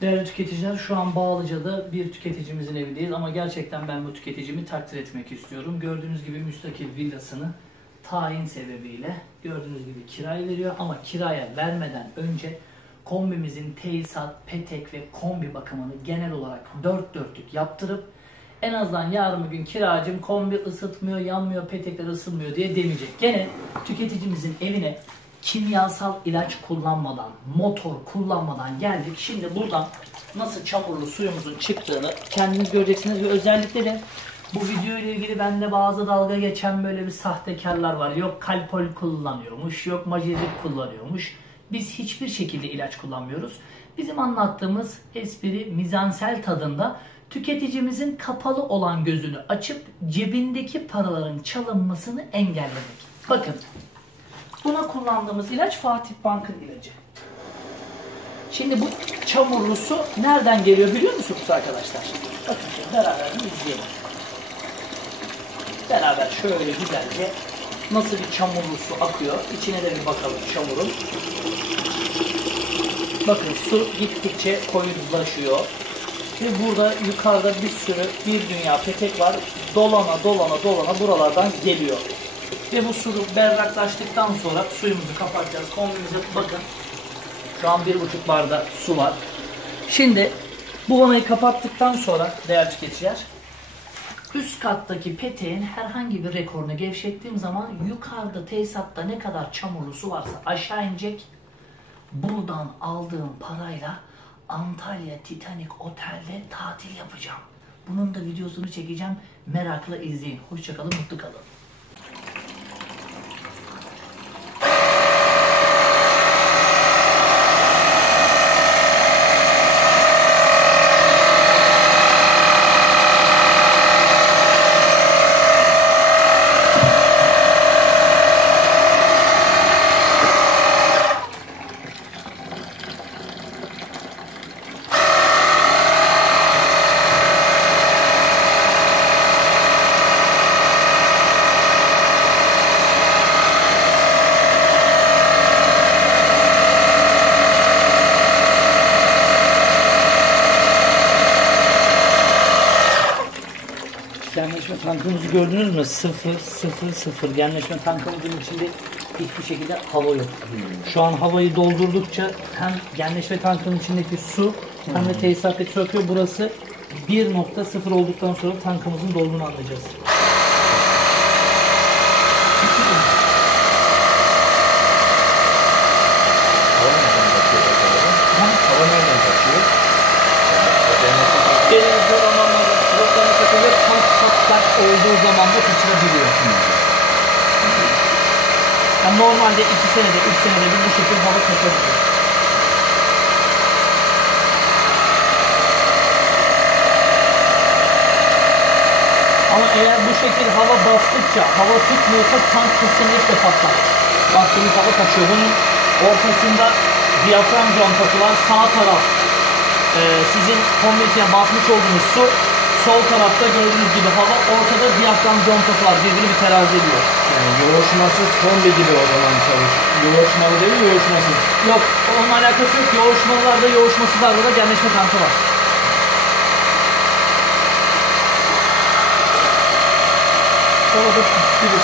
Değerli tüketiciler şu an Bağlıca'da bir tüketicimizin evindeyiz ama gerçekten ben bu tüketicimi takdir etmek istiyorum. Gördüğünüz gibi müstakil villasını tayin sebebiyle gördüğünüz gibi kiraya veriyor ama kiraya vermeden önce kombimizin tesisat, petek ve kombi bakımını genel olarak dört dörtlük yaptırıp en azından yarın bir gün kiracım kombi ısıtmıyor, yanmıyor, petekler ısınmıyor diye demeyecek. Gene tüketicimizin evine kimyasal ilaç kullanmadan, motor kullanmadan geldik. Şimdi buradan nasıl çamurlu suyumuzun çıktığını kendiniz göreceksiniz ve özellikle de bu video ile ilgili bende bazı dalga geçen böyle bir sahtekarlar var. Yok kalpol kullanıyormuş, yok majezik kullanıyormuş. Biz hiçbir şekilde ilaç kullanmıyoruz. Bizim anlattığımız espri mizansel tadında tüketicimizin kapalı olan gözünü açıp cebindeki paraların çalınmasını engellemek. Bakın Buna kullandığımız ilaç Fatih Bank'ın ilacı. Şimdi bu çamurlu su nereden geliyor biliyor musunuz arkadaşlar? Bakın şimdi beraber izleyelim. Beraber şöyle güzelce nasıl bir çamurlu su akıyor. İçine de bir bakalım çamurun. Bakın su gittikçe koyulaşıyor. Ve burada yukarıda bir sürü bir dünya petek var. Dolana dolana dolana buralardan geliyor. Ve bu su berraklaştıktan sonra suyumuzu kapatacağız. Kombimize bakın. Şu an bir buçuk barda su var. Şimdi bu vanayı kapattıktan sonra değerli tüketiciler üst kattaki peteğin herhangi bir rekorunu gevşettiğim zaman yukarıda tesisatta ne kadar çamurlu su varsa aşağı inecek. Buradan aldığım parayla Antalya Titanic Otel'de tatil yapacağım. Bunun da videosunu çekeceğim. Merakla izleyin. Hoşçakalın, mutlu kalın. Genleşme tankımızı gördünüz mü? Sıfır, sıfır, sıfır. Genleşme tankımızın içinde hiçbir şekilde hava yok. Şu an havayı doldurdukça hem genleşme tankının içindeki su hem de tesisattaki su akıyor. Burası 1.0 olduktan sonra tankımızın dolduğunu anlayacağız. Hava nereden kaçıyor? Benim zamanlarda sıvaklarına kaçınca çatlak olduğu zaman da kaçırabiliyor. Yani normalde 2 senede, 3 senede bir bu şekilde hava kaçabiliyor. Ama eğer bu şekilde hava bastıkça hava tutmuyorsa tank kesinlikle patlar. Bastığımız hava kaçıyor. Bunun ortasında diyafram contası var. Sağ taraf e, sizin kombinatine basmış olduğunuz su. Sol tarafta gördüğünüz gibi hava. Ortada diyafram contası var. Birbirini bir terazi ediyor. Yani yoğuşmasız kombi gibi o zaman çalış. Yoğuşmalı değil yoğuşmasız. Yok onunla alakası yok. Yoğuşmalarda yoğuşmasızlarda da genleşme tankı var. Sonra da bir de